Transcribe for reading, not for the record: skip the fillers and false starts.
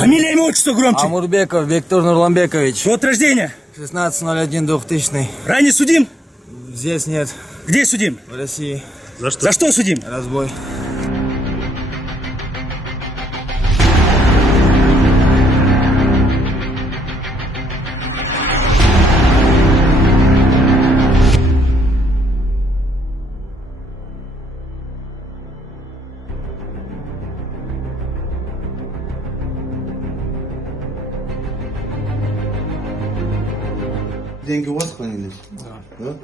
Фамилия, имя, отчество громче. Амурбеков Виктор Нурланбекович. Год рождения. 16.01.2000. Ранее судим? Здесь нет. Где судим? В России. За что судим? Разбой. Деньги у вас хранились? Да. Да?